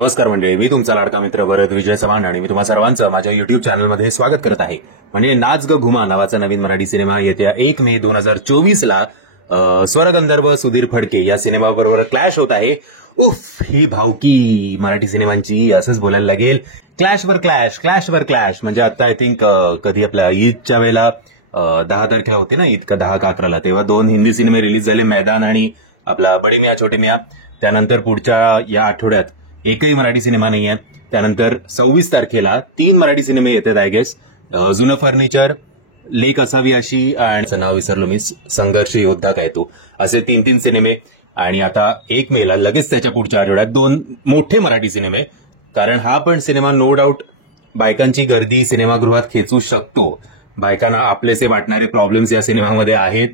नमस्कार मंडळी, मी तुमचा लाडका मित्र भरत विजय चव्हाण आणि मी तुम्हा सर्वांचं माझ्या युट्यूब चॅनलमध्ये स्वागत करत आहे. म्हणजे नाच ग घुमा नावाचा नवीन मराठी सिनेमा येत्या 1 मे 2024 ला स्वरगंधर्व सुधीर फडके या सिनेमाबरोबर क्लॅश होत आहे. उफ, ही भावकी मराठी सिनेमांची असंच बोलायला लागेल. क्लॅशवर क्लॅश म्हणजे आता आय थिंक कधी आपल्या ईदच्या वेळेला 10 तारखेला होते ना ईद का 10 का 11ला, तेव्हा 2 हिंदी सिनेमे रिलीज झाले, मैदान आणि आपला बडे मियां छोटे मियां. त्यानंतर पुढच्या या आठवड्यात एकही मराठी सिनेमा नाही आहे. त्यानंतर 26 तारखेला 3 मराठी सिनेमे येतात आय गेस. जुनं फर्निचर, लेक असावी अशी आणि नाव विसरलो मी, संघर्ष योद्धा काय तो, असे 3 सिनेमे. आणि आता 1 मेला लगेच त्याच्या पुढच्या आठवड्यात 2 मोठे मराठी सिनेमे. कारण हा पण सिनेमा नो डाऊट बायकांची गर्दी सिनेमागृहात खेचू शकतो. बायकांना आपलेसे वाटणारे प्रॉब्लेम्स या सिनेमामध्ये आहेत.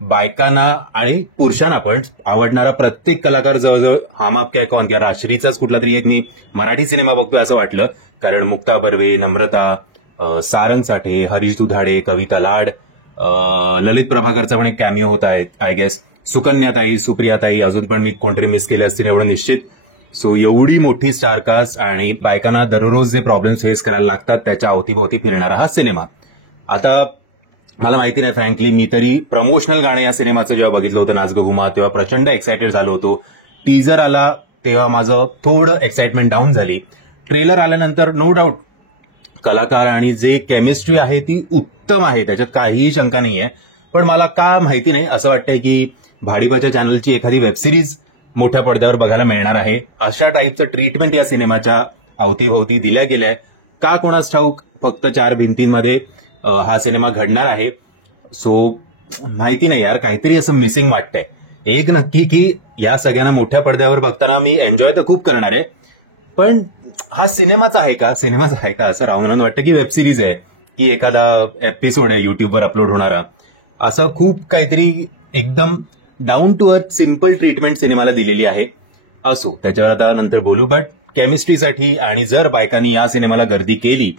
बायकांना आणि पुरुषांना पण आवडणारा प्रत्येक कलाकार जवळजवळ हम आप क्या कौन किंवा राश्रीचाच कुठला तरी एक मी मराठी सिनेमा बघतोय असं वाटलं. कारण मुक्ता बर्वे, नम्रता, सारंग साठे, हरीश दुधाडे, कविता लाड, ललित प्रभाकरचा पण एक कॅमिओ होता आहे आय गेस, सुकन्याताई, सुप्रियाताई, अजून पण मी कोणतरी मिस केले असतील एवढं निश्चित. सो एवढी मोठी स्टारकास्ट आणि बायकांना दररोज जे प्रॉब्लेम्स फेस करायला लागतात त्याच्या अवतीभोवती फिरणारा हा सिनेमा. आता मला माहिती नाही फ्रँकली, मी तरी प्रमोशनल गाणं या सिनेमाचं जेव्हा बघितलं होतं नाच ग घुमा तेव्हा प्रचंड एक्सायटेड झालो होतो. टीजर आला तेव्हा माझं थोडं एक्साइटमेंट डाऊन झाली. ट्रेलर आल्यानंतर नो डाऊट कलाकार आणि जे केमिस्ट्री आहे ती उत्तम आहे, त्याच्यात काहीही शंका नाहीये. पण मला का माहिती नाही असं वाटतंय की भाडीबाच्या चॅनलची एखादी वेबसिरीज मोठ्या पडद्यावर बघायला मिळणार आहे. अशा टाईपचं ट्रीटमेंट या सिनेमाच्या अवतीभोवती दिल्या गेलंय. का कोणास ठाऊक फक्त 4 भिंतींमध्ये हा सिनेमा घडणार आहे. सो माहिती नाही यार, काहीतरी असं मिसिंग वाटतंय. एक नक्की की या सगळ्यांना मोठ्या पडद्यावर बघताना मी एन्जॉय तर खूप करणार आहे, पण हा सिनेमाच आहे का असं राहून वाटतं की वेब सिरीज आहे की एखादा एपिसोड आहे युट्यूबवर अपलोड होणारा. असं खूप काहीतरी एकदम down to earth simple treatment सिनेमाला दिलेली आहे. असो, त्याच्यावर आता नंतर बोलू. बट केमिस्ट्रीसाठी आणि जर बायकांनी या सिनेमाला गर्दी केली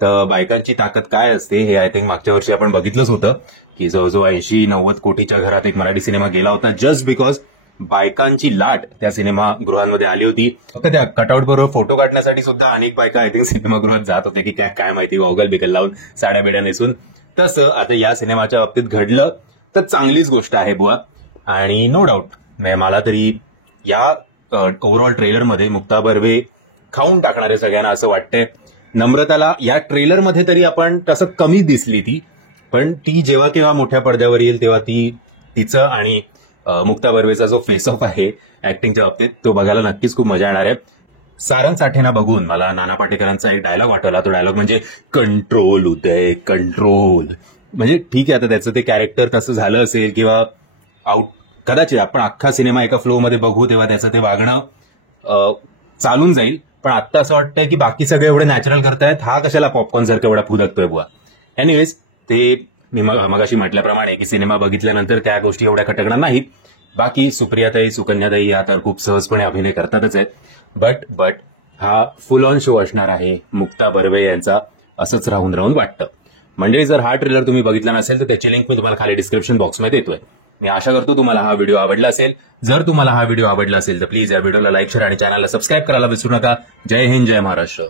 तर बायकांची ताकद काय असते हे आय थिंक मागच्या वर्षी आपण बघितलंच होतं की जवळजवळ 80-90 कोटीच्या घरात एक मराठी सिनेमा गेला होता जस्ट बिकॉज बायकांची लाट त्या सिनेमागृहांमध्ये आली होती. फक्त त्या कटआउट बरोबर फोटो काढण्यासाठी सुद्धा अनेक बायका आय थिंक सिनेमागृहात जात होते की त्या काय माहिती गॉगल बिगल लावून साड्या बेड्या नेसून. तसं आता या सिनेमाच्या बाबतीत घडलं तर चांगलीच गोष्ट आहे बुवा. आणि नो डाऊट मला तरी या ओव्हरऑल ट्रेलरमध्ये मुक्ता बर्वे खाऊन टाकणारे सगळ्यांना असं वाटतंय. नम्रताला या ट्रेलरमध्ये तरी आपण तसं कमी दिसली ती, पण ती जेव्हा केव्हा मोठ्या पडद्यावर येईल तेव्हा तिचं आणि मुक्ता बर्वेचा जो फेस ऑफ आहे ऍक्टिंगच्या बाबतीत तो बघायला नक्कीच खूप मजा येणार आहे. सारंग साठेंना बघून मला नाना पाटेकरांचा एक डायलॉग आठवला. तो डायलॉग म्हणजे कंट्रोल उदय कंट्रोल. म्हणजे ठीक आहे, आता त्याचं ते कॅरेक्टर कसं झालं असेल किंवा कदाचित आपण अख्खा सिनेमा एका फ्लोमध्ये बघू तेव्हा त्याचं ते वागणं चालून जाईल. पण आता असं वाटतंय की बाकी सगळे एवढे नॅचरल करतायत, हा कशाला पॉपकॉर्न सारखं एवढा फुदकतोय बुवा. एनिवेज, ते मी मगाशी म्हटल्याप्रमाणे की सिनेमा बघितल्यानंतर त्या गोष्टी एवढ्या खटकणार नाहीत. बाकी सुप्रियाताई, सुकन्याताई या तर खूप सहजपणे अभिनय करतातच आहेत. बट हा फुल ऑन शो असणार आहे मुक्ता बर्वे यांचा, असंच राहून वाटतं. म्हणजे जर हा ट्रेलर तुम्ही बघितला नसेल तर त्याची लिंक मी तुम्हाला खाली डिस्क्रिप्शन बॉक्समध्ये देतोय. मी आशा करतो तुम्हाला हा व्हिडिओ आवडला असेल. जर तुम्हाला हा व्हिडिओ आवडला असेल तर प्लीज या व्हिडिओला लाईक, शेअर आणि चॅनलला सबस्क्राईब करायला विसरू नका. जय हिंद, जय महाराष्ट्र.